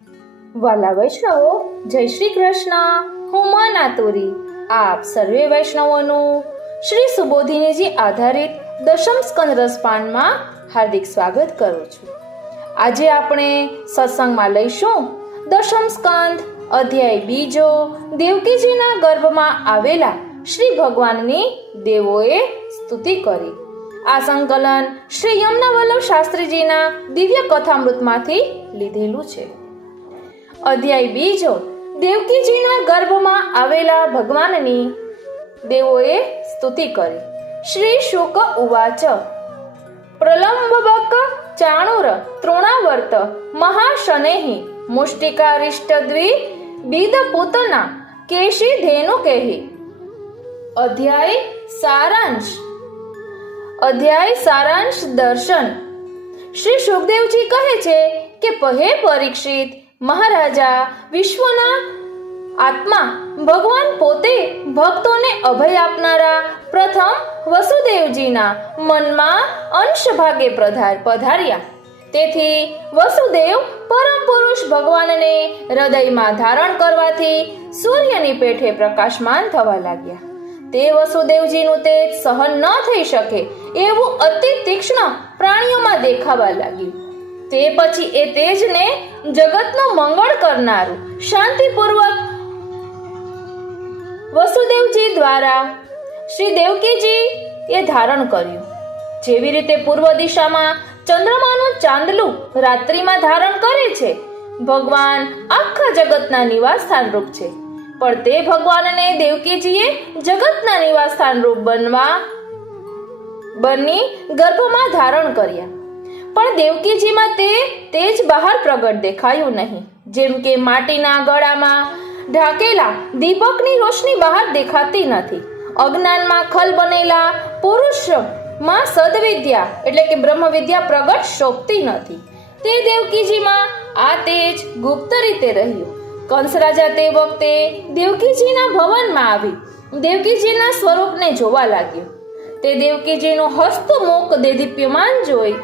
વાલા વૈષ્ણવો, જય શ્રી કૃષ્ણ. હું માં નાતુરી આપ સર્વે વૈષ્ણવોનું શ્રી સુબોધિનીજી આધારિત દશમ સ્કંદ રસપાનમાં હાર્દિક સ્વાગત કરું છું. આજે આપણે સત્સંગમાં લઈશું દશમ સ્કંદ અધ્યાય બીજો, દેવકીજીના ગર્ભમાં આવેલા શ્રી ભગવાનની દેવોએ સ્તુતિ કરી. આ સંકલન શ્રી યમુના વલ્લભ શાસ્ત્રીજીના દિવ્ય કથામૃતમાંથી લીધેલું છે. અધ્યાય બીજો, દેવકીજીના ગર્ભમાં આવેલા ભગવાનની દેવોએ સ્તુતિ કરી. શ્રી શુક ઉવાચ પ્રલંબક ચાણુર તૃણાવર્ત મહાશનેહિ મુષ્ટિકારિષ્ટદ્વિ બિદ પૂતના કેશી ધેનુ કેહી. અધ્યાય સારાંશ દર્શન. શ્રી સુખદેવજી કહે છે કે હે પરીક્ષિત મહારાજા, વિશ્વના આત્મા ભગવાન પોતે ભક્તોને અભય આપનારા પ્રથમ વસુદેવજીના મનમાં અંશ ભાગે પધાર્યા. તેથી વસુદેવ પરમ પુરુષ ભગવાનને હૃદયમાં ધારણ કરવાથી સૂર્યની પેઠે પ્રકાશમાન થવા લાગ્યા. તે વસુદેવજીનું તેજ સહન ન થઈ શકે એવું અતિ તીક્ષ્ણ પ્રાણીઓમાં દેખાવા લાગ્યું. તે પછી એ તેજને જગતનું મંગળ કરનારું શાંતિપૂર્વક વસુદેવજી દ્વારા શ્રી દેવકીજી એ ધારણ કર્યું. જેવી રીતે પૂર્વ દિશામાં ચંદ્રમાનું ચાંદલું રાત્રિમાં ધારણ કરે છે, ભગવાન આખા જગતના નિવાસ સ્થાન રૂપ છે. પણ તે ભગવાનને દેવકીજીએ જગતના નિવાસ સ્થાન રૂપ બની ગર્ભમાં ધારણ કર્યા. પણ દેવકીજીમાં તે તેજ બહાર પ્રગટ દેખાયું નહીં. જેમ કે માટીના ગળામાં ઢાકેલા દીપકની રોશની બહાર દેખાતી નથી, અજ્ઞાનમાં ખલ બનેલા પુરુષમાં સદવિદ્યા એટલે કે બ્રહ્મ વિદ્યા પ્રગટ શોભતી નથી. તે દેવકીજીમાં આ તેજ ગુપ્ત રીતે રહ્યું. કંસ રાજા તે વખતે દેવકીજીના ભવનમાં આવી દેવકીજીના સ્વરૂપને જોવા લાગ્યો. તે દેવકીજીનું હસ્તમુખ દેદીપ્યમાન જોઈ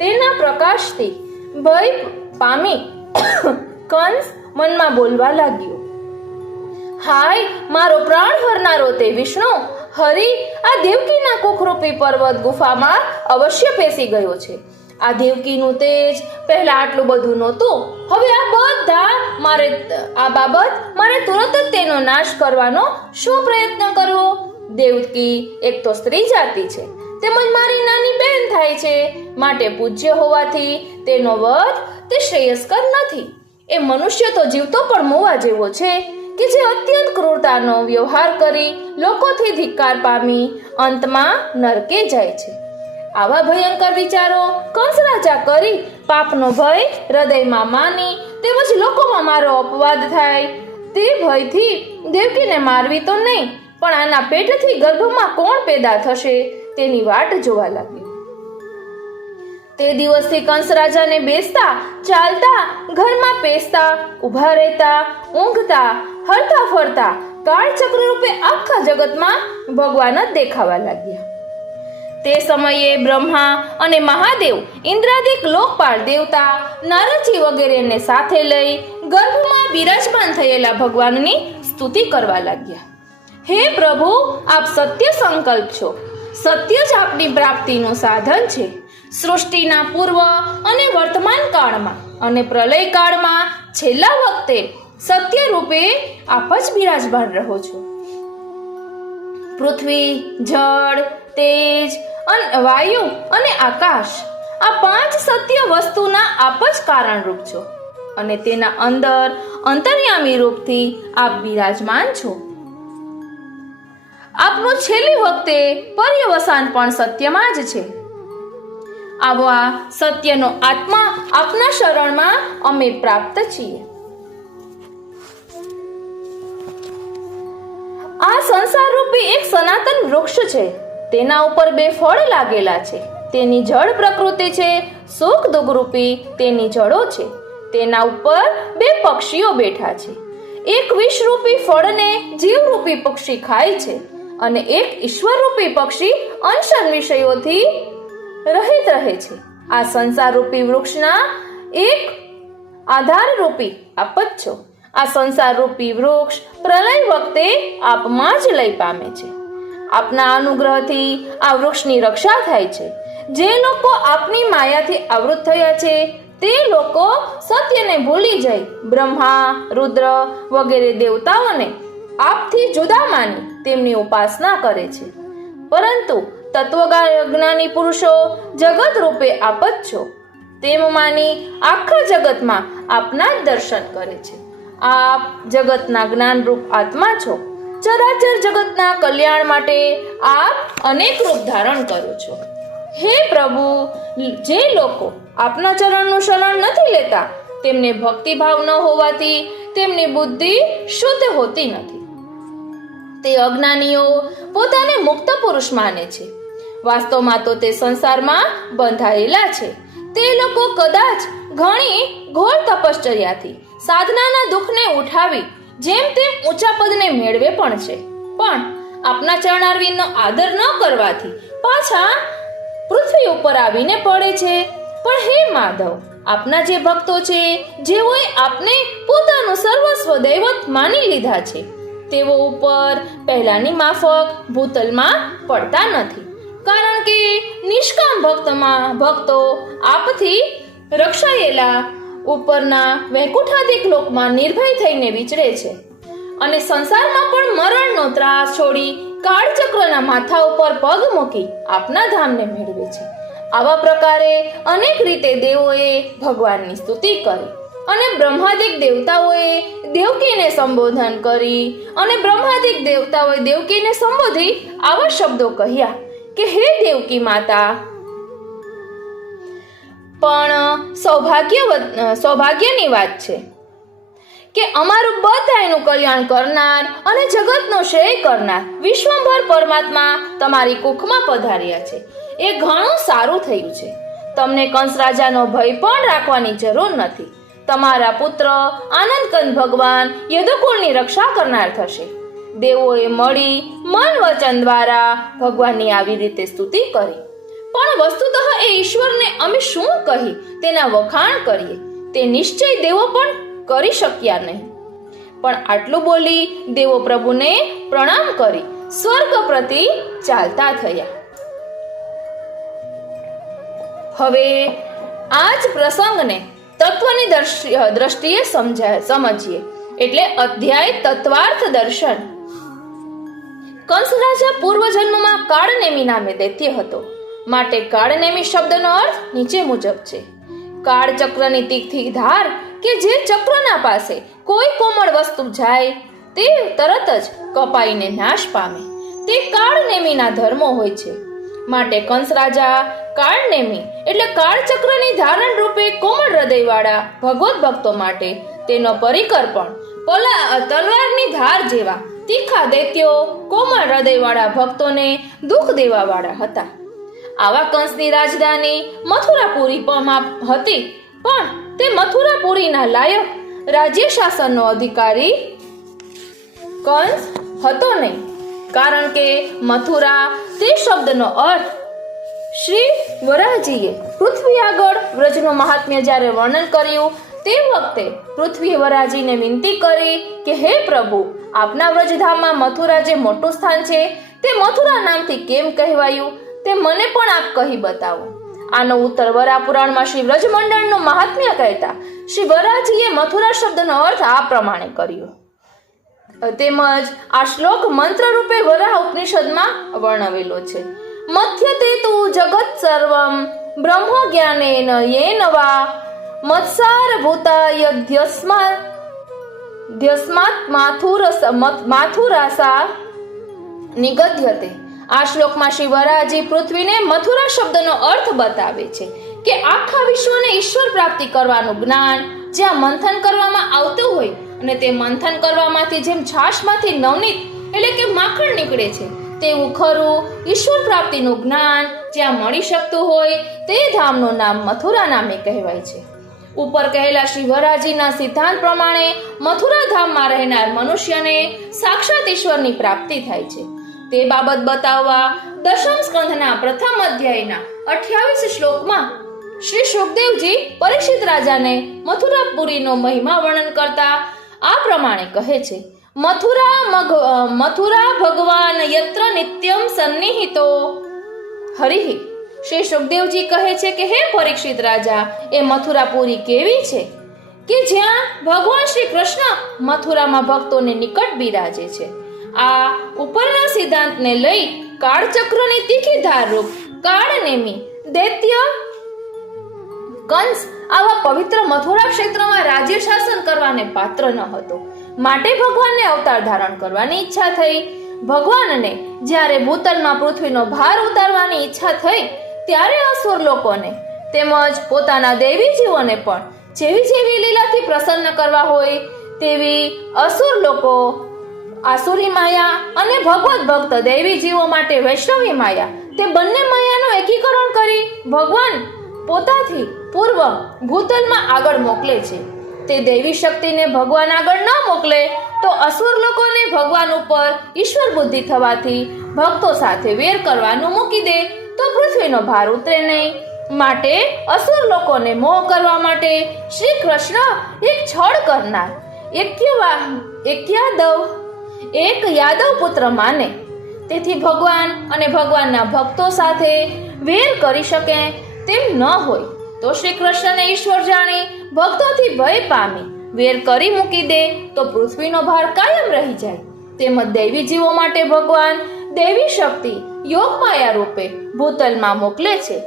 તેના પ્રકાશથી ભય પામી કંસ મનમાં બોલવા લાગ્યો, હાય મારો પ્રાણ હરનારો તે વિષ્ણુ હરિ આ દેવકીના કુખરૂપી પર્વત ગુફામાં અવશ્ય પેસી ગયો છે. આ દેવકીનું તેજ પહેલા આટલું બધું નહોતું, હવે આ બાબત મારે તુરંત જ તેનો નાશ કરવાનો શું પ્રયત્ન કરવો? દેવકી એક તો સ્ત્રી જાતિ છે, તેમજ મારી નાની બહેન થાય છે, માટે પૂજ્ય હોવાથી તેનો વધ તે શ્રેયસ્કર નથી. એ મનુષ્ય તો જીવતો પણ મોવા જેવો છે કે જે અત્યંત ક્રૂરતાનો વ્યવહાર કરી લોકોથી ધિક્કાર પામી અંતમાં નરકે જાય છે. આવા ભયંકર વિચારો કંસ રાજા કરી પાપનો ભય હૃદયમાં માની તેમજ લોકોમાં મારો અપવાદ થાય તે ભયથી દેવકીને મારવી તો નહીં, પણ આના પેટથી ગર્ભમાં કોણ પેદા થશે તેની વાટ જોવા લાગ્યો. તે દિવસથી કંસ રાજાને બેસતા, ચાલતા, ઘરમાં પેસતા, ઊભા રહેતા, ઊંઘતા, હરતા ફરતા કાળચક્ર રૂપે આખા જગતમાં ભગવાન જ દેખાવા લાગ્યા. તે સમયે બ્રહ્મા અને મહાદેવ, ઇન્દ્રાદિક લોકપાળ દેવતા, નારદજી વગેરેને સાથે લઈ ગર્ભમાં બિરાજમાન થયેલા ભગવાનની સ્તુતિ કરવા લાગ્યા. હે પ્રભુ, આપ સત્ય સંકલ્પ છો, સત્ય જ આપની પ્રાપ્તિનું સાધન છે. સૃષ્ટિના પૂર્વ અને વર્તમાન કાળમાં અને પ્રલય કાળમાં છેલ્લા વખતે સત્ય રૂપે આપ જ બિરાજમાન રહો છો. પૃથ્વી, જળ, તેજ, વાયુ અને આકાશ આ પાંચ સત્ય વસ્તુના આપ જ કારણરૂપ છો અને તેના અંદર અંતર્યામી રૂપથી આપ બિરાજમાન છો. આપનું છેલ્લી વખતે પર્યવસાન પણ સત્યમાં જ છે. આવા સત્યનો આત્મા આપના શરણમાં અમે પ્રાપ્ત છીએ. આ સંસાર રૂપી એક સનાતન વૃક્ષ છે, તેના ઉપર બે ફળ લાગેલા છે. તેની જળ પ્રકૃતિ છે, સુખ દુઃખ રૂપી તેની જળો છે. તેના ઉપર બે પક્ષીઓ બેઠા છે. એક વિષરૂપી ફળને જીવરૂપી પક્ષી ખાય છે અને એક ઈશ્વરરૂપી પક્ષી અંશન વિષયોથી રહિત રહે છે. આ સંસાર રૂપી વૃક્ષના એક આધારરૂપી આપ જ છો. આ સંસારરૂપી વૃક્ષ પ્રલય વખતે આપમાં જ લય પામે છે. આપના અનુગ્રહથી આ વૃક્ષની રક્ષા થાય છે. જે લોકો આપની માયાથી આવૃત થયા છે તે લોકો સત્યને ભૂલી જઈ બ્રહ્મા, રુદ્ર વગેરે દેવતાઓને આપથી જુદા માની તેમની ઉપાસના કરે છે. પરંતુ તત્વજ્ઞાની પુરુષો જગત રૂપે આપ જ છો તેમ માની આખા જગતમાં આપના જ દર્શન કરે છે. આપ જગતના જ્ઞાનરૂપ આત્મા છો. ચરાચર જગતના કલ્યાણ માટે આપ અનેક રૂપ ધારણ કરો છો. હે પ્રભુ, જે લોકો આપના ચરણનું શરણ નથી લેતા તેમને ભક્તિભાવ ન હોવાથી તેમની બુદ્ધિ શુદ્ધ હોતી નથી. તે અજ્ઞાનીઓ પોતાને મુક્ત પુરુષ માને છે. વાસ્તવમાં તો તે સંસારમાં બંધાયેલા છે. તે લોકો કદાચ ઘણી ઘોર તપશ્ચર્યાથી સાધનાના દુઃખને ઉઠાવી જેમ તેમ ઊંચા પદને મેળવે પણ છે, પણ આપના ચરણારવિંદનો આદર ન કરવાથી પાછા પૃથ્વી ઉપર આવીને પડે છે. પણ હે માધવ, આપના જે ભક્તો છે જેઓએ આપને પોતાનું સર્વસ્વ દૈવત માની લીધા છે તેઓ ઉપર પહેલાની માફક ભૂતલમાં પડતા નથી. કારણ કે નિષ્કામ ભક્તો આપથી રક્ષાયેલા ઉપરના વૈકુંઠાદિક લોકમાં નિર્ભય થઈને વિચરે છે અને સંસારમાં પણ મરણનો ત્રાસ છોડી કાળચક્રના માથા ઉપર પગ મૂકી આપના ધામને મેળવે છે. આવા પ્રકારે અનેક રીતે દેવોએ ભગવાનની સ્તુતિ કરી અને બ્રહ્માદિક દેવતાઓએ દેવકીને સંબોધન કરી અને બ્રહ્માદિક દેવતાઓએ દેવકીને સંબોધી આવા શબ્દો કહ્યા કે હે દેવકી માતા, પણ સૌભાગ્યની વાત છે કે અમારું બધાયનું કલ્યાણ કરનાર અને જગતનો શ્રેય કરનાર વિશ્વભર પરમાત્મા તમારી કુખમાં પધાર્યા છે. એ ઘણું સારું થયું છે. તમને કંસ રાજાનો ભય પણ રાખવાની જરૂર નથી. તમારા પુત્ર આનંદકંદ ભગવાન યદુકુળની રક્ષા કરનાર થશે. દેવોએ મળી મન વચન દ્વારા ભગવાનની આવી રીતે સ્તુતિ કરી. પણ વસ્તુતઃ એ ઈશ્વરને અમે શું કહી તેના વખાણ કરીએ તે નિશ્ચય દેવો પણ કરી શક્યા નહીં. પણ આટલું બોલી દેવો પ્રભુને પ્રણામ કરી સ્વર્ગ પ્રતિ ચાલતા થયા. હવે આ જ પ્રસંગને તત્વની દ્રષ્ટિએ સમજીએ, એટલે અધ્યાય તત્વાર્થ દર્શન. કંસ રાજા પૂર્વજન્મમાં કાળનેમી નામે દૈત્ય હતો. માટે કાળનેમી શબ્દનો અર્થ નીચે મુજબ છે: કાળચક્રની તીખી ધાર કે જે ચક્રના પાસે કોઈ કોમળ વસ્તુ જાય તે તરત જ કપાઈને નાશ પામે, તે કાળનેમીના ધર્મો હોય છે. માટે કંસ રાજા કાળનેમી એટલે કાળચક્રની ધારણ રૂપે કોમળ હૃદયવાળા ભગવત ભક્તો માટે તેનો પરિકર પણ તલવારની ધાર જેવા તીખા દૈત્યો કોમળ હૃદયવાળા ભક્તોને દુઃખ દેવાવાળા હતા. આવા કંસની રાજધાની મથુરાપુરી હતી, પણ તે મથુરાપુરીના લાયક રાજ્ય શાસનનો અધિકારી કંસ હતો નહીં. કારણ કે મથુરા તે શબ્દનો અર્થ શ્રી વરાહજીએ પૃથ્વી આગળ વ્રજનું મહાત્મ્ય જ્યારે વર્ણન કર્યું તે વખતે પૃથ્વી વરાહજીને વિનંતી કરી કે હે પ્રભુ, આપના વ્રજધામમાં મથુરા જે મોટું સ્થાન છે તે મથુરા નામથી કેમ કહેવાયું તે મને પણ આપ કહી બતાવો. આનો ઉત્તર વરા પુરાણમાં શ્રી વ્રજમંડળનું મહાત્મ્ય કહેતા શ્રી વરાહજીએ મથુરા શબ્દનો અર્થ આ પ્રમાણે કર્યો. તેમજ આ શ્લોક મંત્ર રૂપે વરાહ ઉપનિષદમાં વર્ણવેલો છે: મથ્યતે તુ જગત સર્વમ બ્રહ્મ જ્ઞાનેન યેન વા મત્સાર ભૂતાયધ્યસ્માત માથુરાસા નિગધ્યતે. આ શ્લોકમાં શ્રી વરાહજી પૃથ્વીને મથુરા શબ્દનો અર્થ બતાવે છે કે આખા વિશ્વને ઈશ્વર પ્રાપ્તિ કરવાનું જ્ઞાન જ્યાં મંથન કરવામાં આવતું હોય અને તે મંથન કરવામાંથી જેમ છાશમાંથી નવનીત એટલે કે માખણ નીકળે છે તેવું ખરું ઈશ્વર પ્રાપ્તિનું જ્ઞાન જ્યાં મળી શકતું હોય તે ધામનું નામ મથુરા નામે કહેવાય છે. ઉપર કહેલા શ્રી વરાહજીના સિદ્ધાંત પ્રમાણે મથુરા ધામમાં રહેનાર મનુષ્યને સાક્ષાત ઈશ્વરની પ્રાપ્તિ થાય છે. તે બાબત બતાવવા દશમ સ્કંધના પ્રથમ અધ્યાયના 28 શ્લોકમાં શ્રી સુખદેવજી પરીક્ષિત રાજાને મથુરાપુરીનો મહિમા વર્ણન કરતા આ પ્રમાણે કહે છે, મથુરા ભગવાન યત્ર નિત્યમ સન્નિહિતો હરિ. શ્રી સુખદેવજી કહે છે કે હે પરીક્ષિત રાજા, એ મથુરાપુરી કેવી છે કે જ્યાં ભગવાન શ્રી કૃષ્ણ મથુરામાં ભક્તોને નિકટ બિરાજે છે. આ ઉપરના સિદ્ધાંતને લઈ કાળચક્રની તીખી ધારરૂપ કાળનેમી દૈત્ય કંસ આવા પવિત્ર મથુરા ક્ષેત્રમાં રાજ્ય શાસન કરવાને પાત્ર ન હતો. માટે ભગવાનને અવતાર ધારણ કરવાની ઈચ્છા થઈ. ભગવાનને જ્યારે ભૂતલમાં પૃથ્વીનો ભાર ઉતારવાની ઈચ્છા થઈ ત્યારે અસુર લોકોને તેમજ પોતાના દૈવી જીવોને પણ જેવી લીલાથી પ્રસન્ન કરવા હોય તેવી અસુર લોકો આસુરી માયા અને ભગવત ભક્ત દૈવી જીવો માટે વૈષ્ણવી માયા, તે બંને માયાનું એકીકરણ કરી ભગવાન પોતાથી પૂર્વ ભૂતલમાં આગળ મોકલે છે. તે દૈવી શક્તિને ભગવાન આગળ ન મોકલે તો અસુર લોકોને ભગવાન ઉપર ઈશ્વર બુદ્ધિ થવાથી ભક્તો સાથે વેર કરવાનું મૂકી દે તો પૃથ્વીનો ભાર ઉતરે નહીં. માટે અસુર લોકોને મોહ કરવા માટે શ્રી કૃષ્ણ એક છળ કરનાર એક યાદવ પુત્ર માને. તેથી ભગવાન અને ભગવાનના ભક્તો સાથે વેર કરી શકે તેમ ન હોય તો શ્રી કૃષ્ણને ઈશ્વર જાણી ભક્તોથી ભય પામી વેર કરી મૂકી દે તો પૃથ્વીનો ભાર કાયમ રહી જાય. તેમજ દૈવી જીવો માટે ભગવાન દૈવી શક્તિ યોગમાયા રૂપે ભૂતલમાં મોકલે છે.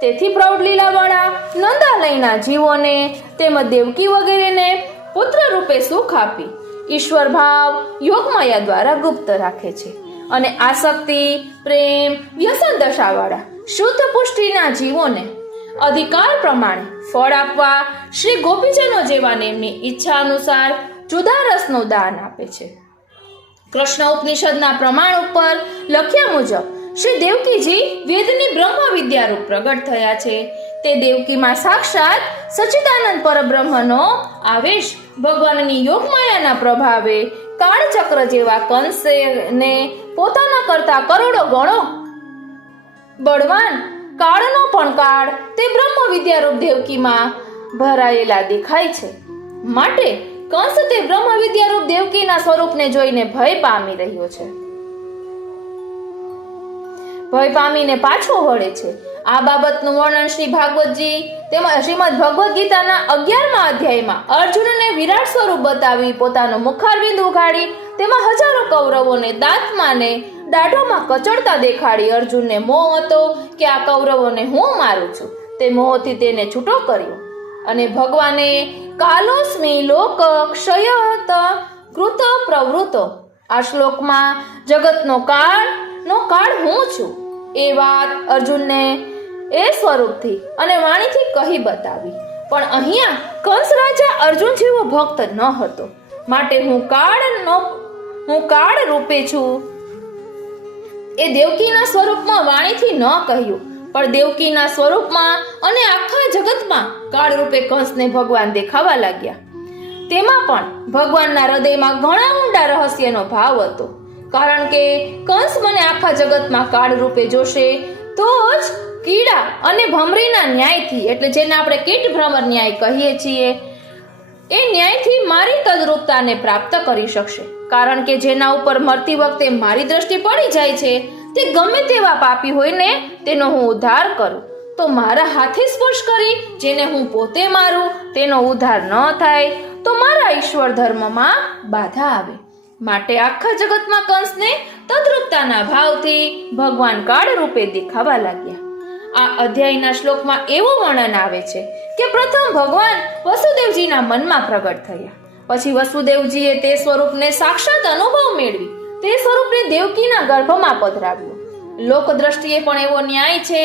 તેથી પ્રૌઢ લીલાવાળા નંદાલયના જીવોને તેમજ દેવકી વગેરેને પુત્ર રૂપે સુખ આપી ઈશ્વર ભાવ યોગમાયા દ્વારા ગુપ્ત રાખે છે. અને આસક્તિ, પ્રેમ, વ્યસન દશાવાળા શુદ્ધ પુષ્ટિના જીવોને અધિકાર પ્રમાણે ફળ આપવા શ્રી ગોપીજનો જેવા એમની ઈચ્છા અનુસાર જુદા રસનું દાન આપે છે. કૃષ્ણ ઉપનિષદના પ્રમાણ ઉપર લખ્યા મુજબ શ્રી દેવકીજી વેદની બ્રહ્મ વિદ્યારૂપ પ્રગટ થયા છે. તે દેવકીમાં સાક્ષાત સચ્ચિદાનંદ પરબ્રહ્મનો આવેશ ભગવાનની યોગમાયાના પ્રભાવે કાળચક્ર જેવા કંસને પોતાના કરતા કરોડો ગણો બળવાન કાળનો પણ કાળ તે બ્રહ્મ વિદ્યારૂપ દેવકીમાં ભરાયેલા દેખાય છે. માટે કંસ તે બ્રહ્મ વિદ્યારૂપ દેવકીના સ્વરૂપને જોઈને ભય પામી રહ્યો છે. ભય પામીને પાછો વળે છે. આ બાબતનું વર્ણન શ્રી ભાગવતજી તેમજ શ્રીમદ ભગવદ્ ગીતાના 11મા અધ્યાયમાં અર્જુનને વિરાટ સ્વરૂપ બતાવી પોતાનો મુખારવિંદ ઉઘાડી તેમાં હજારો કૌરવોને દાંતમાંને દાઢોમાં કચડતા દેખાડી અર્જુનને મોહ હતો કે આ કૌરવોને હું મારું છું. તે મોહથી તેને છૂટો કર્યો અને ભગવાને કાલોસ્મી લોક ક્ષયત કૃત પ્રવૃત્તો આ શ્લોકમાં જગતનો કાળ હું છું એ વાત અર્જુનને એ સ્વરૂપથી અને વાણીથી કહી બતાવી. પણ અહીંયા કંસ રાજા અર્જુન જેવો ભક્ત ન હતો. માટે હું કાળ રૂપે છું એ દેવકીના સ્વરૂપમાં વાણીથી ન કહ્યું, પણ દેવકીના સ્વરૂપમાં અને આખા જગતમાં કાળ રૂપે કંસને ભગવાન દેખાવા લાગ્યા. તેમાં પણ ભગવાનના હૃદયમાં ઘણા ઊંડા રહસ્યનો ભાવ હતો. કારણ કે કંસ મને આખા જગતમાં કાળ રૂપે જોશે તો જ કીડા અને ભમરીના ન્યાયથી, એટલે જેને આપણે કીટ ભ્રમર ન્યાય કહીએ છીએ, એ ન્યાયથી મારી તદરૂપતાને પ્રાપ્ત કરી શકશે. કારણ કે જેના ઉપર મરતી વખતે મારી દ્રષ્ટિ પડી જાય છે તે ગમે તેવા પાપી હોય ને તેનો હું ઉદ્ધાર કરું તો મારા હાથે સ્પર્શ કરી જેને હું પોતે મારું તેનો ઉદ્ધાર ન થાય તો મારા ઈશ્વર ધર્મમાં બાધા આવે. માટે આખા જગતમાં કંસને તદ્રૂપતાના ભાવથી ભગવાન કાળ રૂપે દેખાવા લાગ્યા. આ અધ્યાયના શ્લોકમાં એવું વર્ણન આવે છે કે પ્રથમ ભગવાન વસુદેવજીના મનમાં પ્રગટ થયા. પછી વસુદેવજીએ તે સ્વરૂપને સાક્ષાત અનુભવ મેળવી તે સ્વરૂપને દેવકીના ગર્ભમાં પધરાવ્યું. લોક દ્રષ્ટિએ પણ એવો ન્યાય છે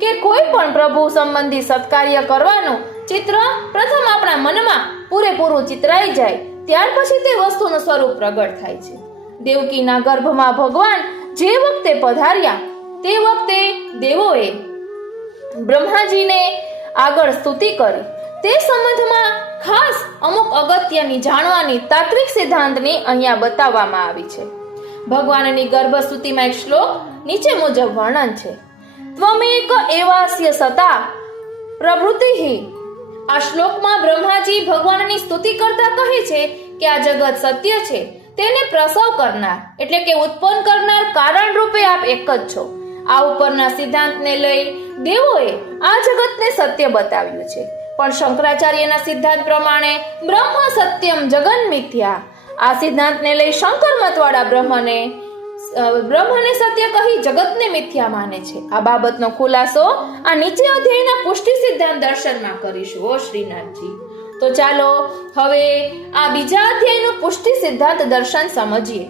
કે કોઈ પણ પ્રભુ સંબંધી સત્કાર્ય કરવાનું ચિત્ર પ્રથમ આપણા મનમાં પૂરેપૂરું ચિતરાઈ જાય ત્યાર પછી તે વસ્તુનું સ્વરૂપ પ્રગટ થાય છે. દેવકીના ગર્ભમાં ભગવાન જે વખતે પધાર્યા તે વખતે દેવોએ બ્રહ્માજીને આગળ સ્તુતિ કરી. તે સંબંધમાં ખાસ અમુક અગત્યની જાણવાની તાત્વિક સિદ્ધાંતની અહીંયા બતાવવામાં આવી છે. ભગવાનની ગર્ભસ્તુતિમાં એક શ્લોક નીચે મુજબ વર્ણન છે. ત્વમેક એવાસ્ય સતા પ્રવૃત્તિહિ. આ શ્લોકમાં બ્રહ્માજી ભગવાનની સ્તુતિ કરતા કહે છે કે આ જગત સત્ય છે, તેને પ્રસવ કરનાર એટલે કે ઉત્પન્ન કરનાર કારણ રૂપે આપ એક જ છો. આ ઉપરના સિદ્ધાંતને લઈ દેવોએ આ જગતને સત્ય બતાવ્યું છે, પણ શંકરાચાર્યના સિદ્ધાંત પ્રમાણે બ્રહ્મ સત્યમ જગન મિથ્યા. આ સિદ્ધાંતને લઈ શંકર મતવાળા બ્રહ્મને સત્ય કહી જગતને મિથ્યા માને છે. આ બાબતનો ખુલાસો આ નીચે અધ્યાયના પુષ્ટિ સિદ્ધાંત દર્શનમાં કરીશું. ઓ શ્રીનાથજી, તો ચાલો હવે આ બીજા અધ્યાયનું પુષ્ટિ સિદ્ધાંત દર્શન સમજીએ.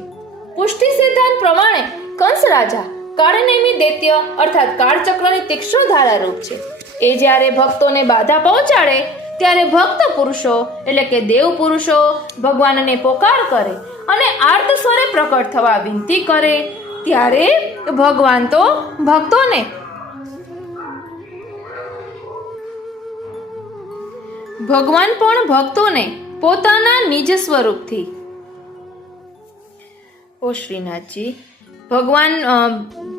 પુષ્ટિ સિદ્ધાંત પ્રમાણે કંસ રાજા કાળનેમી દૈત્ય અર્થાત કાળચક્રની તીક્ષ્ણ ધારા રૂપ છે. એ જ્યારે ભક્તોને બાધા પહોંચાડે ત્યારે ભક્ત પુરુષો એટલે કે દેવ પુરુષો ભગવાનને પોકાર કરે અને આર્ત સ્વરે પ્રકટ થવા વિનંતી કરે, ત્યારે ભગવાન પણ ભક્તોને પોતાના નિજ સ્વરૂપથી ઓ શ્રીનાથજી ભગવાન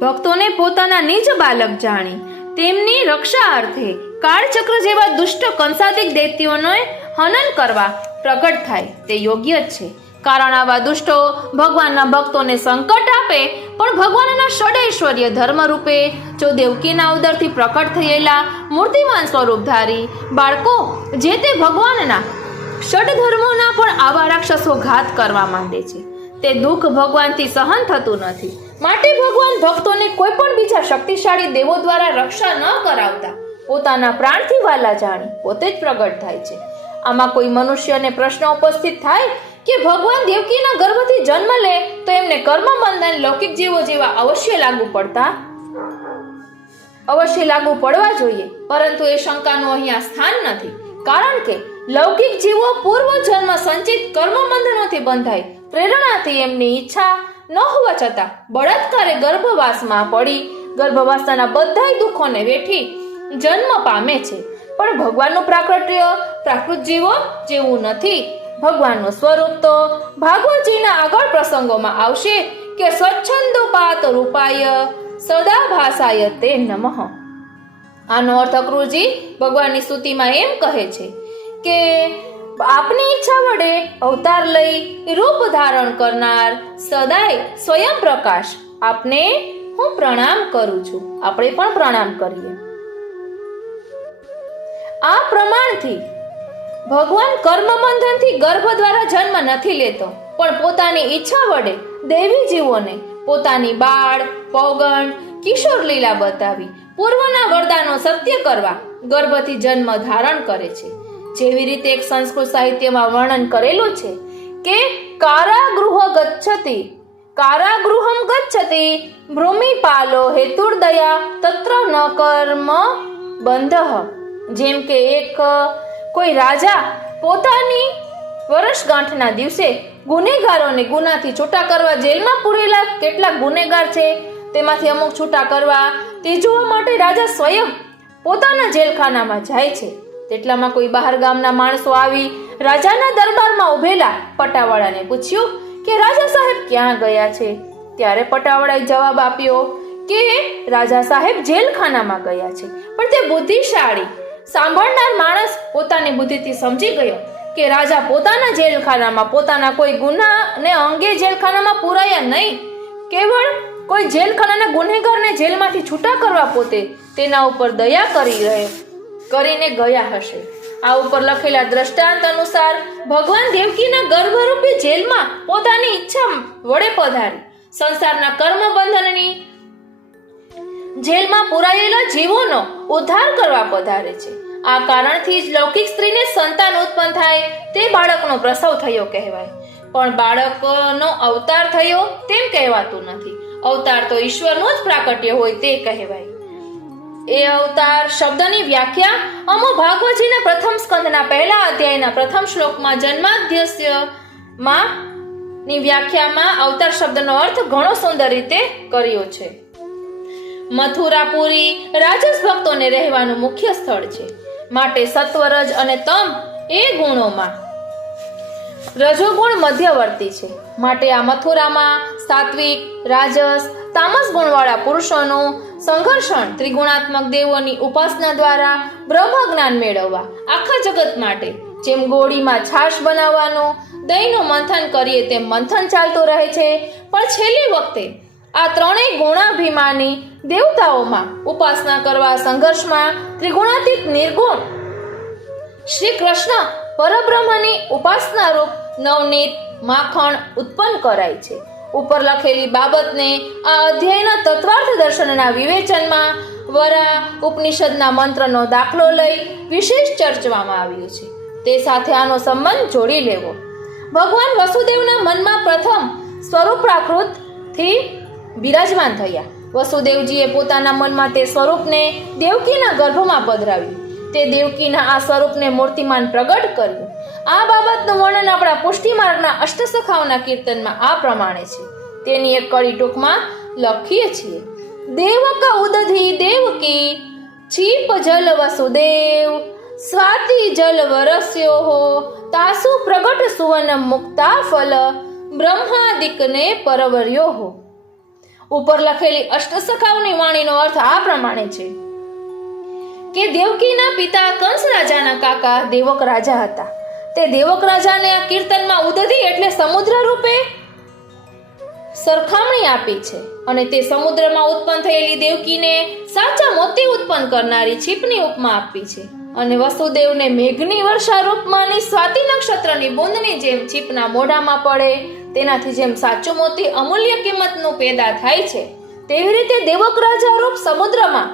ભક્તોને પોતાના નિજ બાલક જાણી તેમની રક્ષા અર્થે કાળચક્ર જેવા દુષ્ટ કંસાદિક દૈત્યોને હનન કરવા પ્રગટ થાય તે યોગ્ય જ છે. કારણ આવા દુષ્ટો ભગવાનના ભક્તોને સંકટ આપે, પણ ભગવાનના ષડૈશ્વર્ય ધર્મ રૂપે જો દેવકીના ઉદરથી પ્રકટ થયેલા મૂર્તિમાન સ્વરૂપધારી બાળકો જે તે ભગવાનના ષડ ધર્મોના પણ આવા રાક્ષસો ઘાત કરવા માંડે છે. તે દુઃખ ભગવાનથી સહન થતું નથી, માટે ભગવાન ભક્તોને કોઈ પણ બીજા શક્તિશાળી દેવો દ્વારા રક્ષા ન કરાવતા પોતાના પ્રાણથી વાલા જાણી પોતે જ પ્રગટ થાય છે. આમાં કોઈ મનુષ્યને પ્રશ્ન ઉપસ્થિત થાય કે ભગવાન દેવકીના ગર્ભથી જન્મ લે તો એમને કર્મ બંધન લૌકિક જીવો જેવા અવશ્ય લાગુ પડવા જોઈએ, પરંતુ એ શંકાનું અહીંયા સ્થાન નથી. કારણ કે લૌકિક જીવો પૂર્વ જન્મ સંચિત કર્મ બંધનોથી બંધાય પ્રેરણાથી એમની ઈચ્છા ન હોવા છતાં બળાત્કારે ગર્ભવાસમાં પડી ગર્ભવાસના બધાય દુઃખોને વેઠી જન્મ પામે છે. પણ ભગવાનનું પ્રાકૃત જીવો જેવું નથી. ભગવાનનું સ્વરૂપ તો ભાગવતજીના આગળ પ્રસંગોમાં આવશે કે સ્વચ્છંદોપાત રૂપાય સદા ભાસાય તે નમઃ. આનો અર્થ અક્રૂરજી ભગવાનની સ્તુતિમાં એમ કહે છે કે આપની ઈચ્છા વડે અવતાર લઈ રૂપ ધારણ કરનાર સદાય સ્વયં પ્રકાશ આપને હું પ્રણામ કરું છું. આપણે પણ પ્રણામ કરીએ. આ પ્રમાણથી ભગવાન કર્મબંધનથી ગર્ભ દ્વારા જન્મ નથી લેતો, પણ પોતાની ઈચ્છા વડે દેવી જીવોને પોતાની બાળ પૌગંડ કિશોર લીલા બતાવી પૂર્વના વરદાનો સત્ય કરવા ગર્ભથી જન્મ ધારણ કરે છે. જેવી રીતે એક સંસ્કૃત સાહિત્યમાં વર્ણન કરેલું છે કે કારાગૃહમ ગચ્છતિ ભૃમિપાલો હેતુર્દયા તત્ર ન કર્મ બંધઃ. જેમ કે કોઈ રાજા પોતાની વર્ષગાંઠના દિવસે ગુનેગારોને ગુનાથી છૂટા કરવા જેલમાં પૂરેલા કેટલાક ગુનેગાર છે તેમાંથી અમુક છૂટા કરવા તે જોવા માટે રાજા સ્વયં પોતાના જેલખાનામાં જાય છે. તેટલામાં કોઈ બહાર ગામના માણસો આવી રાજાના દરબારમાં ઉભેલા પટાવાળાને પૂછ્યું કે રાજા સાહેબ ક્યાં ગયા છે? ત્યારે પટાવાળાએ જવાબ આપ્યો કે રાજા સાહેબ જેલખાનામાં ગયા છે. પણ તે બુદ્ધિશાળી સાંભળનાર માણસ પોતાની બુદ્ધિથી સમજી ગયો કે રાજા પોતાના જેલખાનામાં પોતાના કોઈ ગુનાને અંગે જેલખાનામાં પુરાયા નહીં, કેવળ કોઈ જેલખાનાના ગુનેગારને જેલમાંથી છૂટા કરવા પોતે તેના ઉપર દયા કરીને ગયા હશે. આ ઉપર લખેલા દ્રષ્ટાંત અનુસાર ભગવાન દેવકીના ગર્ભરૂપી જેલમાં પોતાની ઈચ્છા વડે પધારી સંસારના કર્મ બંધનની જેલમાં પુરાયેલા જીવોનો ઉદ્ધાર કરવા પધારે છે. આ કારણથી જ લૌકિક સ્ત્રીને સંતાન ઉત્પન્ન થાય તે બાળકનો પ્રસવ થયો કહેવાય, પણ બાળકનો અવતાર થયો તેમ કહેવાતું નથી. અવતાર તો ઈશ્વરનું જ પ્રાકટ્ય હોય તે કહેવાય. એ અવતાર શબ્દની વ્યાખ્યા અમો ભાગવતજીના પ્રથમ સ્કંદના પહેલા અધ્યાયના પ્રથમ શ્લોકમાં જન્માદ્યસ્યમાં ની વ્યાખ્યામાં અવતાર શબ્દનો અર્થ ઘણો સુંદર રીતે કર્યો છે. મથુરાપુરી રાજસ ભક્તોને રહેવાનું મુખ્ય સ્થળ છે, માટે સત્વરજ અને તમ એ ગુણોમાં રજોગુણ મધ્યવર્તી છે. માટે આ મથુરામાં સાત્વિક, રાજસ, તામસ ગુણવાળા પુરુષોનું સંઘર્ષણ ત્રિગુણાત્મક દેવોની ઉપાસના દ્વારા બ્રહ્મ જ્ઞાન મેળવવા આખા જગત માટે જેમ ગોળીમાં છાશ બનાવવાનું દહીંનું મંથન કરીએ તેમ મંથન ચાલતું રહે છે, પણ છેલ્લી વખતે આ ત્રણેય ગુણાભિમાની દેવતાઓમાં ઉપાસના કરવા સંઘર્ષમાં ત્રિગુણાતીત નિર્ગુણ શ્રી કૃષ્ણ પરબ્રહ્મની ઉપાસના રૂપ નવનીત માખણ ઉત્પન્ન કરાય છે. ઉપર લખેલી બાબતને આ અધ્યાયના તત્વાર્થ દર્શનના વિવેચનમાં વરા ઉપનિષદના મંત્રનો દાખલો લઈ વિશેષ ચર્ચવામાં આવ્યું છે. તે સાથે આનો સંબંધ જોડી લેવો. ભગવાન વસુદેવના મનમાં પ્રથમ સ્વરૂપ પ્રાકૃતથી બિરાજમાન થયા. વસુદેવજીએ પોતાના મનમાં તે સ્વરૂપને દેવકીના ગર્ભમાં પધરાવ્યું. તે દેવકીના આ સ્વરૂપને મૂર્તિમાન પ્રગટ કર્યું. આ બાબતનું વર્ણન આપણા પુષ્ટિ માર્ગના અષ્ટસખાઓના કીર્તનમાં આ પ્રમાણે છે. તેની એક કડી ટૂંકમાં લખીએ છીએ. દેવક ઉદધિ દેવકી છીપ જલ વસુદેવ સ્વાતિ જલ વરસ્યો તાસુ પ્રગટ સુવન મુક્તા ફલ બ્રહ્માદિકને પરવર્યો. ઉપર લખેલી અષ્ટસખાઓની વાણીનો અર્થ આ પ્રમાણે છે કે દેવકીના પિતા કંસ રાજાના કાકા દેવક રાજા હતા. તે દેવક રાજાને આ કીર્તનમાં ઉદધિ એટલે સમુદ્ર રૂપે સરખામણી આપી છે અને તે સમુદ્રમાં ઉત્પન્ન થયેલી દેવકીને સાચા મોતી ઉત્પન્ન કરનારી છીપની ઉપમા આપી છે અને વસુદેવને મેઘની વર્ષા રૂપમાંની સ્વાતિ નક્ષત્રની બુંદની જેમ છીપના મોઢામાં પડે તેનાથી જેમ સાચું મોતી અમૂલ્ય કિંમતનું પેદા થાય છે તેવી રીતે દેવક રાજા રૂપ સમુદ્રમાં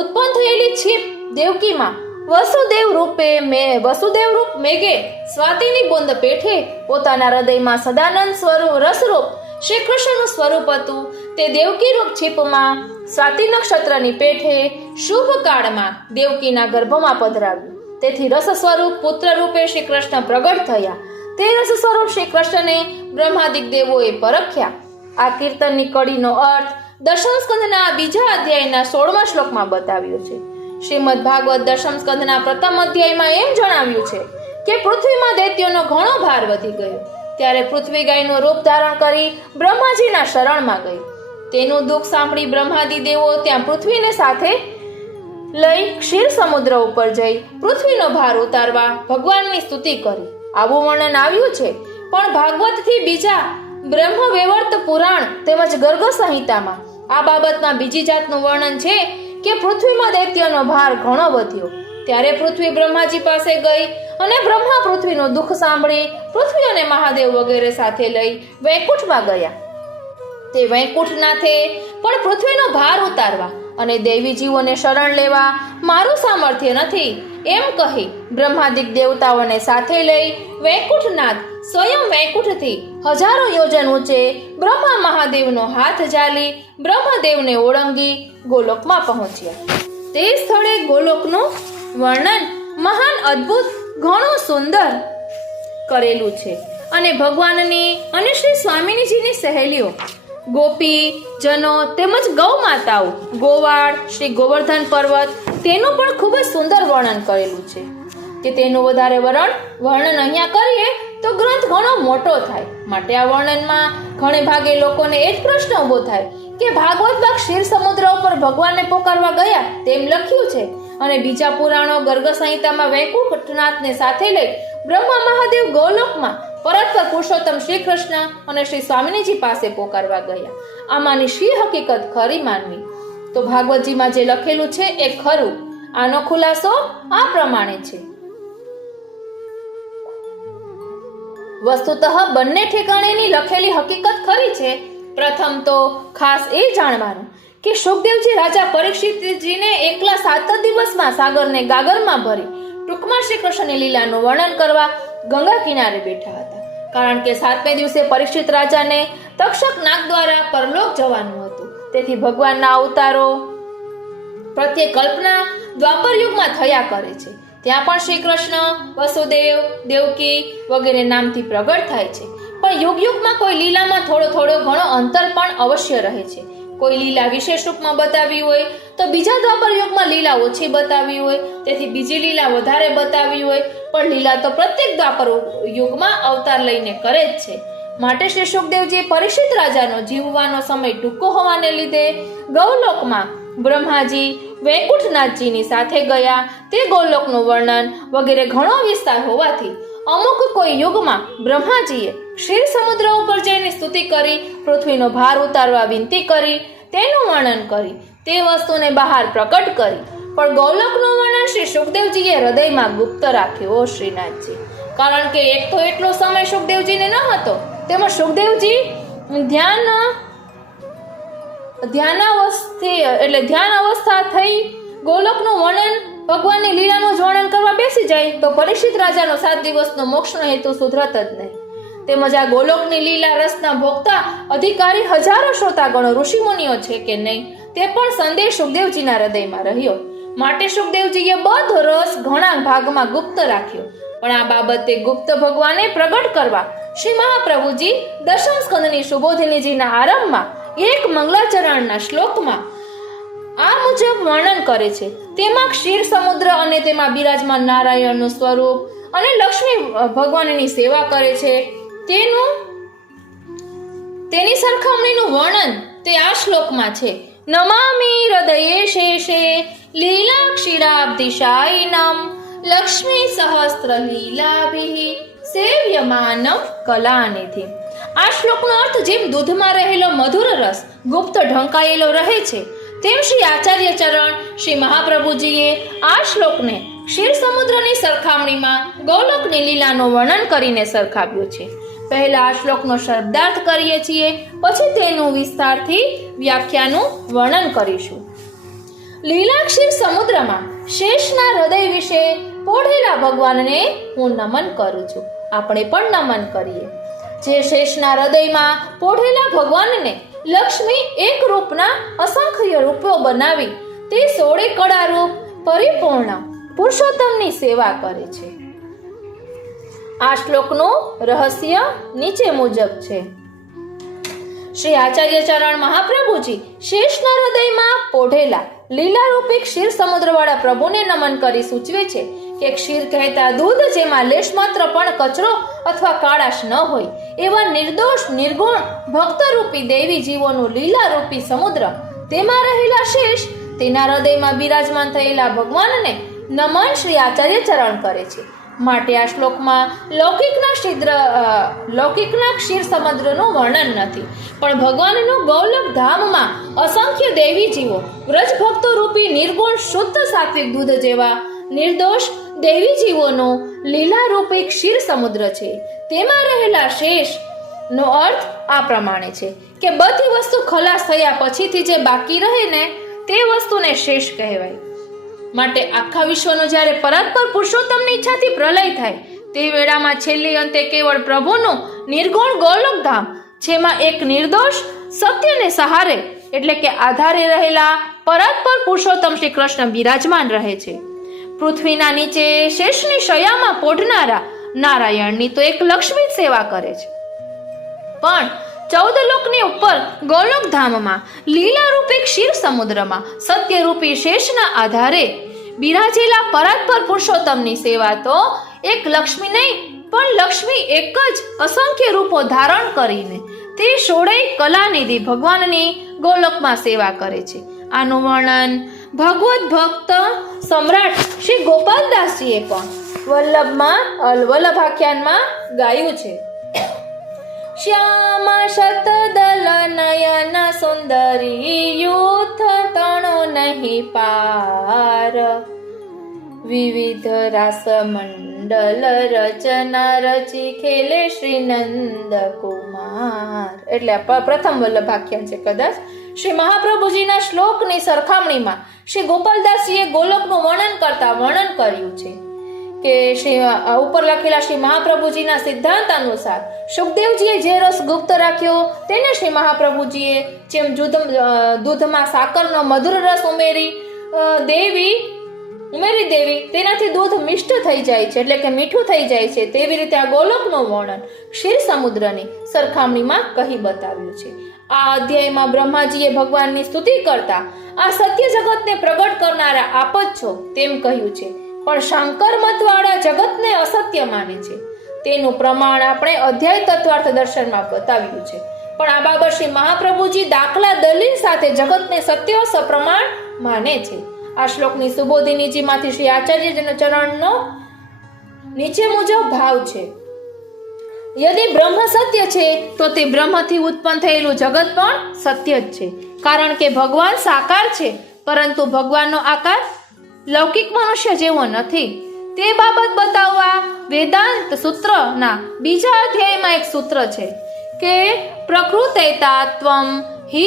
ઉત્પન્ન થયેલી છીપ દેવકીમાં વસુદેવ રૂપ મેઘે સ્વાતિની બુંદ પેઠે પોતાના હૃદયમાં સદાનંદ સ્વરૂપ રસરૂપ શ્રી કૃષ્ણનું સ્વરૂપ હતું. તે દેવકી રૂપ છીપમાં સ્વાતિ નક્ષત્રની પેઠે શુભ કાળમાં દેવકીના ગર્ભમાં પધરાવ્યું. તેથી રસ સ્વરૂપ પુત્ર રૂપે શ્રી કૃષ્ણ પ્રગટ થયા. તે રસ સ્વરૂપ શ્રી કૃષ્ણને બ્રહ્માદિક દેવોએ પરખ્યા. આ કીર્તનની કડીનો અર્થ દશમ સ્કંધના બીજા અધ્યાયના 16મા શ્લોકમાં બતાવ્યો છે. શ્રીમદ ભાગવત દશમ સ્કંધના પ્રથમ અધ્યાયમાં એમ જણાવ્યું છે કે પૃથ્વીમાં દૈત્યોનો ઘણો ભાર વધી ગયો. ત્યારે પૃથ્વી ગાયનું રૂપ ધારણ કરી બ્રહ્માજીના શરણમાં ગઈ. તેનું દુઃખ સાંભળી બ્રહ્માદિ દેવો ત્યાં પૃથ્વીને સાથે લઈ ક્ષીર સમુદ્ર ઉપર જઈ પૃથ્વીનો ભાર ઉતારવા ભગવાનની સ્તુતિ કરી. આવું વર્ણન આવ્યું છે, પણ ભાગવતથી બીજા બ્રહ્મ વૈવર્ત પુરાણ તેમજ ગર્ગ સંહિતામાં આ બાબતમાં બીજી જાતનું વર્ણન છે કે પૃથ્વીમાં દૈત્યનો ભાર ઘણો વધ્યો. ત્યારે પૃથ્વી બ્રહ્માજી પાસે ગઈ અને બ્રહ્મા પૃથ્વીનું દુઃખ સાંભળી પૃથ્વી અને મહાદેવ વગેરે સાથે લઈ વૈકુંઠમાં ગયા. તે વૈકુંઠનાથે પણ પૃથ્વીનો ભાર ઉતારવા અને દૈવી જીવોને શરણ લેવા મારું સામર્થ્ય નથી એમ કહી બ્રહ્માદિક દેવતાઓને સાથે લઈ વૈકુંઠનાથ સ્વયં વૈકુંઠથી હજારો યોજન ઊંચે બ્રહ્મા મહાદેવનો હાથ ઝાલી બ્રહ્મદેવને ઓળંગી ગોલોકમાં પહોંચ્યા. તે સ્થળે ગોલોકનું વર્ણન મહાન અદ્ભુત ઘણું સુંદર કરેલું છે અને ભગવાનની અને શ્રી સ્વામિનીજીની સહેલીઓ ગોપી જનો તેમજ ગૌ માતાઓ ગોવાળ શ્રી ગોવર્ધન પર્વત તેનું પણ ખૂબ જ સુંદર વર્ણન કરેલું છે કે તેનું વધારે વર્ણન અહીંયા કરીએ તો ગ્રંથ ઘણો મોટો થાય. માટે આ વર્ણનમાં ઘણે ભાગે લોકોને એ જ પ્રશ્ન ઊભો થાય કે ભાગવત ભાગ ક્ષીર સમુદ્ર ઉપર ભગવાનને પોકારવા ગયા તેમ લખ્યું છે અને બીજા પુરાણો ગર્ગ સંહિતામાં વૈકુંઠનાથને સાથે લઈ બ્રહ્મા મહાદેવ ગોલોકમાં પરત્વ પુરુષોત્તમ શ્રી કૃષ્ણ અને શ્રી સ્વામિનીજી પાસે પોકારવા ગયા. આમાંની શી હકીકત ખરી માનવી? તો ભાગવતજીમાં જે લખેલું છે એ ખરું. આનો ખુલાસો આ પ્રમાણે છે. વસ્તુતઃ બંને ઠેકાણેની લખેલી હકીકત ખરી છે. પ્રથમ તો ખાસ એ જાણવાનું કે શુકદેવજી રાજા પરીક્ષિતજીને એકલા 7 દિવસમાં સાગરને ગાગરમાં ભરી ટૂંકમાં શ્રી કૃષ્ણની લીલાનું વર્ણન કરવા ગંગા કિનારે બેઠા હતા. કારણ કે 7મે દિવસે પરીક્ષિત રાજાને તક્ષક નાગ દ્વારા પરલોક જવાનું હતું. તેથી ભગવાનના અવતારો પ્રત્યે કલ્પના દ્વાપર યુગમાં થયા કરે છે. ત્યાં પણ શ્રી કૃષ્ણ વસુદેવ દેવકી વગેરે નામથી પ્રગટ થાય છે. પણ યુગમાં કોઈ લીલામાં થોડો ઘણો અંતર પણ અવશ્ય રહે છે. કોઈ લીલા વિશેષ રૂપમાં બતાવી હોય તો બીજા દ્વાપર યુગમાં લીલા ઓછી બતાવી હોય, તેથી બીજી લીલા વધારે બતાવી હોય, પણ લીલા તો પ્રત્યેક દ્વાપર યુગમાં અવતાર લઈને કરે જ છે. માટે શ્રી સુખદેવજી પરીક્ષિત રાજાનો જીવવાનો સમય ટૂંકો હોવાને લીધે ગૌલોકમાં બ્રહ્માજી વૈકુંઠનાથજીની સાથે ગયા. તે ગૌલોકનું વર્ણન વગેરે ઘણો વિસ્તાર હોવાથી અમુક કોઈ યુગમાં બ્રહ્માજીએ ક્ષીર સમુદ્ર ઉપર જઈને સ્તુતિ કરી, પૃથ્વીનો ભાર ઉતારવા વિનંતી કરી, તેનું વર્ણન કરી, તે વસ્તુને બહાર પ્રકટ કરી. પણ ગૌલોકનું વર્ણન શ્રી સુખદેવજીએ હૃદયમાં ગુપ્ત રાખ્યું. ઓ શ્રીનાથજી, કારણ કે એક તો એટલો સમય સુખદેવજીને ન હતો, તેમાં સુખદેવજી ધ્યાન અવસ્થા થઈ ગોલોકનું વર્ણન, ભગવાનની લીલાનું જ વર્ણન કરવા બેસી જાય તો પરીક્ષિત રાજાનો 7 દિવસનો મોક્ષનો હેતુ સુધરત જ નહીં. તેમજ આ ગોલોકની લીલા રસના ભોગતા અધિકારી હજારો શ્રોતાગણો ઋષિમુનિઓ છે કે નહીં, તે પણ સંદેહ સુખદેવજીના હૃદયમાં રહ્યો. માટે સુખદેવજીએ બધો રસ ઘણા ભાગમાં ગુપ્ત રાખ્યો. પણ આ બાબતે ગુપ્ત ભગવાને પ્રગટ કરવા શ્રી મહાપ્રભુજી દશમ સ્કંદની સુબોધિનીજીના આરંભમાં એક મંગલાચરણના શ્લોકમાં આ મુજબ વર્ણન કરે છે. તેમાં ક્ષીર સમુદ્ર અને તેમાં બિરાજમાન નારાયણનું સ્વરૂપ અને લક્ષ્મી ભગવાનની સેવા કરે છે તેની સરખામણીનું વર્ણન તે આ શ્લોકમાં છે. નમામિ હૃદયે શેષે લીલા ક્ષીરાબ્ધિશાયિનમ લક્ષ્મી સહસ્ત્ર લીલાભિ સેવ્યમાનમ કલાનિધિ. આ શ્લોકનો અર્થ જેમ દૂધમાં રહેલો મધુર રસ ગુપ્ત ઢંકાયેલો રહે છે, તેમ શ્રી આચાર્ય ચરણ શ્રી મહાપ્રભુજીએ આ શ્લોકને ક્ષીર સમુદ્રની સરખામણીમાં ગૌલોકની લીલાનું વર્ણન કરીને સરખાવ્યું છે. પહેલા આ શ્લોકનો શબ્દાર્થ કરીએ છીએ, પછી તેનું વિસ્તારથી વ્યાખ્યાનું વર્ણન કરીશું. લીલા ક્ષીર સમુદ્રમાં શેષના હૃદય વિશે પોઢેલા ભગવાનને હું નમન કરું છું. આપણે પણ નમન કરીએ. જે શેષના હૃદયમાં પોઢેલા ભગવાનને લક્ષ્મી એક રૂપના અસંખ્ય રૂપો બનાવી તે 16 કળા રૂપ પરિપૂર્ણ પુરુષોત્તમની સેવા કરે છે. આ શ્લોકનું રહસ્ય નીચે મુજબ છે. શ્રી આચાર્ય ચરણ મહાપ્રભુજી શેષના હૃદયમાં પોઢેલા લીલારૂપી ક્ષીર સમુદ્રવાળા પ્રભુને નમન કરી સૂચવે છે કે ક્ષીર કહેતા દૂધ જેમાં લેશ માત્ર પણ કચરો અથવા કાળાશ ન હોય એવા નિર્દોષ નિર્ગુણ ભક્તરૂપી દેવી જીવોનું લીલારૂપી સમુદ્ર, તેમાં રહેલા શેષ, તેના હૃદયમાં બિરાજમાન થયેલા ભગવાનને નમન શ્રી આચાર્ય ચરણ કરે છે. માટે આ શ્લોકમાં લૌકિકના ક્ષીર સમુદ્રનું વર્ણન નથી, પણ ભગવાનનું ગૌલોક ધામમાં અસંખ્ય દેવી જીવો વ્રજ ભક્તો રૂપી નિર્ગુણ શુદ્ધ સાત્વિક દૂધ જેવા નિર્દોષ દેવી જીવોનો લીલા રૂપી ક્ષીર સમુદ્ર છે. તેમાં રહેલા શેષ નો અર્થ આ પ્રમાણે છે કે બધી વસ્તુ ખલાસ થયા પછીથી જે બાકી રહે ને તે વસ્તુને શેષ કહેવાય. માટે આખા વિશ્વનો જ્યારે પરાત્પર પુરુષોત્તમની ઈચ્છાથી પ્રલય થાય તે વેળામાં છેલ્લી અંતે કેવળ પ્રભુનું નિર્ગુણ ગૌલોક ધામ, જેમાં એક નિર્દોષ સત્યને સહારે એટલે કે આધારે રહેલા પરાત્પર પુરુષોત્તમ શ્રી કૃષ્ણ બિરાજમાન રહે છે. પૃથ્વીના નીચે શેષની શયામાં પોઢનારા નારાયણની તો એક લક્ષ્મી સેવા કરે છે, પણ 14 લોકની ઉપર ગૌલોક ધામમાં લીલા રૂપી ક્ષીર સમુદ્રમાં સત્યરૂપી શેષના આધારે બિરાજેલા પરાત્પર પુરુષોત્તમની સેવા તો એક લક્ષ્મી નહીં, પણ લક્ષ્મી એક જ અસંખ્ય રૂપો ધારણ કરીને તે 16 કલાનિધિ ભગવાનની ગૌલોકમાં સેવા કરે છે. આનું વર્ણન ભગવત ભક્ત સમ્રાટ શ્રી ગોપાલદાસજીએ પણ વલ્લભાખ્યાનમાં ગાયું છે. શ્યામ શતદલ નયન સુંદરી યુથ તણો નહીં પાર વિવિધ રાસ મંડલ રચના રચી ખેલે શ્રી નંદ કુમાર. એટલે પ્રથમ વલ્લભાખ્યાન છે. કદાચ શ્રી મહાપ્રભુજીના શ્લોકની સરખામણીમાં શ્રી ગોપાલદાસજીએ ગોલોકનું વર્ણન કરતા વર્ણન કર્યું છે કે શ્રી ઉપર લખેલા શ્રી મહાપ્રભુજીના સિદ્ધાંત અનુસાર સુખદેવજીએ જે રસ ગુપ્ત રાખ્યો તેને શ્રી મહાપ્રભુજીએ જેમ દૂધમાં સાકરનો મધુર રસ ઉમેરી દેવી તેનાથી દૂધ મિષ્ટ થઈ જાય છે, એટલે કે મીઠું થઈ જાય છે. તેવી રીતે આ ગોલોકનું વર્ણન ક્ષીર સમુદ્રની સરખામણીમાં કહી બતાવ્યું છે. આ અધ્યાયમાં બ્રહ્માજીએ ભગવાનની સ્તુતિ કરતા આ સત્ય જગતને પ્રગટ કરનારા આપ જ છો તેમ કહ્યું છે, પણ શંકર મતવાળા જગતને અસત્ય માને છે. તેનું પ્રમાણ આપણે અધ્યાય તત્વાર્થ દર્શનમાં બતાવ્યું છે. પણ આ બાબત શ્રી મહાપ્રભુજી દાખલા દલીલ સાથે જગતને સત્ય સપ્રમાણ માને છે. આ શ્લોકની સુબોધિનીજીમાંથી શ્રી આચાર્યજીના ચરણનો નીચે મુજબ ભાવ છે. યદિ બ્રહ્મ સત્ય છે તો તે બ્રહ્મથી ઉત્પન્ન થયેલું જગત પણ સત્ય જ છે. કારણ કે ભગવાન સાકાર છે, પરંતુ ભગવાનનો આકાર લૌકિક મનુષ્ય જેવો નથી. તે બાબત બતાવવા વેદાંત સૂત્રના બીજા અધ્યાયમાં એક સૂત્ર છે કે પ્રકૃતૈતાત્વમ હિ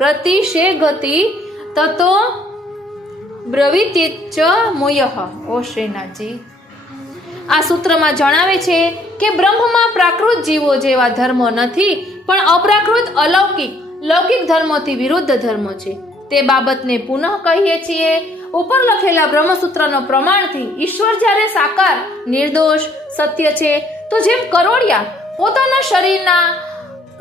પ્રતિષેગતિ તતો બ્રવીતિચ મુયઃ. ઓ શ્રીનાથજી, આ સૂત્રમાં જણાવે છે કે બ્રહ્મમાં પ્રાકૃત જીવો જેવા ધર્મો નથી, પણ અપ્રાકૃત અલૌકિક લૌકિક ધર્મોથી વિરુદ્ધ ધર્મો છે. તે બાબતને પુનઃ કહીએ છીએ. ઉપર લખેલા બ્રહ્મસૂત્રનો પ્રમાણથી ઈશ્વર જ્યારે સાકાર નિર્દોષ સત્ય છે, તો જેમ કરોળિયા પોતાના શરીરના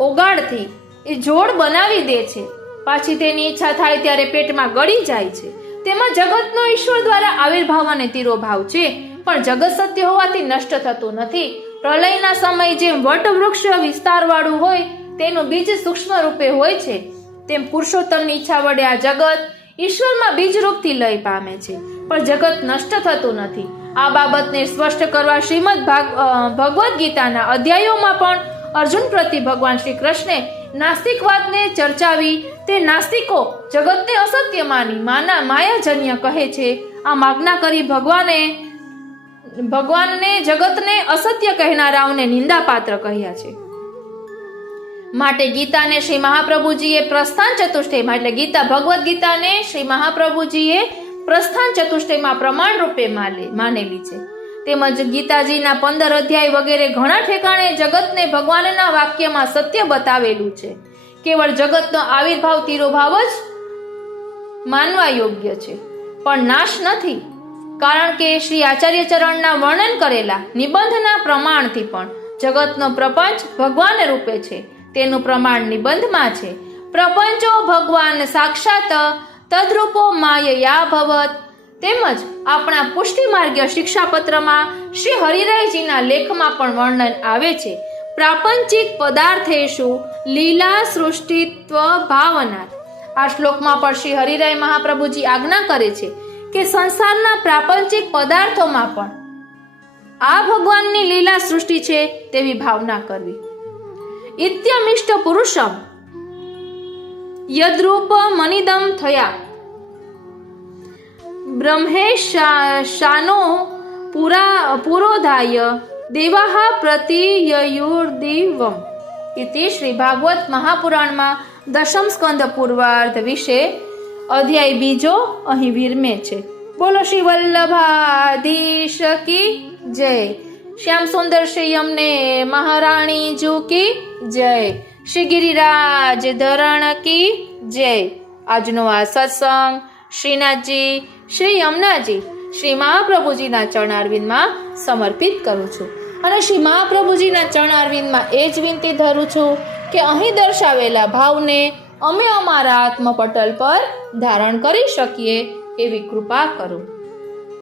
ઓગાળથી એ જોડ બનાવી દે છે, પાછી તેની ઈચ્છા થાય ત્યારે પેટમાં ગળી જાય છે, તેમાં જગતનો ઈશ્વર દ્વારા આવિર્ભાવ અને તિરોભાવ છે. પણ જગત સત્ય હોવાથી નષ્ટ થતું નથી. પ્રલયના સમય જેમ વટવૃક્ષ વિસ્તારવાળું હોય, તેનું બીજ સૂક્ષ્મ રૂપે હોય છે, તેમ પુરુષોત્તમની ઈચ્છા વડે આ જગત ઈશ્વરમાં બીજ રૂપથી લય પામે છે, પણ જગત નષ્ટ થતું નથી. આ બાબતને સ્પષ્ટ કરવા શ્રીમદ ભગવદ્ ગીતાના અધ્યાયોમાં પણ અર્જુન પ્રતિ ભગવાન શ્રી કૃષ્ણે નાસ્તિકવાદને ચર્ચાવી. તે નાસ્તિકો જગતને અસત્ય માની માયાજન્ય કહે છે. આમ આજ્ઞા કરી ભગવાનને જગતને અસત્ય કહેનારાઓને નિંદાપાત્ર કહ્યા છે. માટે ગીતાને શ્રી મહાપ્રભુજીએ પ્રસ્થાન ચતુષ્ટયમાં, એટલે ગીતા ભગવદ્ ગીતાને શ્રી મહાપ્રભુજીએ પ્રસ્થાન ચતુષ્ટયમાં પ્રમાણ રૂપે માનેલી છે. તેમજ ગીતાજીના 15 અધ્યાય વગેરે ઘણા ઠેકાણે જગતને ભગવાનના વાક્યમાં સત્ય બતાવેલું છે. કેવળ જગતનો આવિર્ભાવ તિરોભાવ જ માનવા યોગ્ય છે, પણ નાશ નથી. કારણ કે શ્રી આચાર્ય ચરણના વર્ણન કરેલા નિબંધના પ્રમાણથી પણ જગતનો પ્રપંચ ભગવાન રૂપે છે, તેનું પ્રમાણ નિબંધમાં છે. પ્રપંચો ભગવાન સાક્ષાત તદ્રૂપો માયયા ભવત. તેમજ આપણા પુષ્ટિ માર્ગીય શિક્ષાપત્રમાં શ્રી હરિરાયજીના લેખમાં પણ વર્ણન આવે છે. પ્રાપંચિક પદાર્થેષુ લીલા સૃષ્ટિત્વ ભાવના. આ શ્લોકમાં પણ શ્રી હરિરાય મહાપ્રભુજી આજ્ઞા કરે છે કે સંસારના પ્રાપંચિક પદાર્થોમાં પણ આ ભગવાનની લીલા સૃષ્ટિ છે તેવી ભાવના કરવી. ઇત્યમિષ્ટ પુરુષમ યદ્રૂપ મનિદમ થયા બ્રહ્મેશાનો પુરોધાય દેવાહ પ્રતિયયુર્દિવમ. ઇતિ શ્રી ભાગવત મહાપુરાણમાં દશમ સ્કંદ પૂર્વાર્ધ વિશે અધ્યાય 2 અહીં વિરમે છે. બોલો શ્રી વલ્લભાધીશ કી જય. શ્યામ સુંદર શ્રી અમને મહારાણી જુ કી જય. શ્રી ગિરિરાજ ધરણ કી જય. આજનો આ સત્સંગ શ્રીનાથજી, શ્રી યમુનાજી, શ્રી મહાપ્રભુજીના ચરણારવિંદમાં સમર્પિત કરું છું. અને શ્રી મહાપ્રભુજીના ચરણારવિંદમાં એ જ વિનંતી ધરું છું કે અહીં દર્શાવેલા ભાવને અમે અમારા આત્મપટલ પર ધારણ કરી શકીએ એવી કૃપા કરો.